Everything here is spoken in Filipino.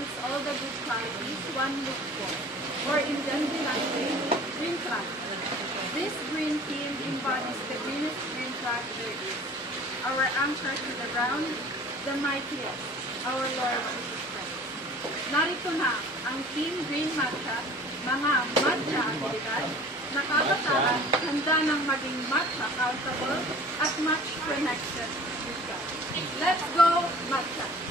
embodies all the good qualities one looks for, or in Gandhi language, green flag. This green team embodies the greenest green flag there is, our anchor to the ground, the mightiest, our Lord Jesus Christ. Narito na ang Team Green Matcha, mga matcha abilidad, nakabataan, handa ng maging matcha accountable at match connected with God. Let's go, matcha!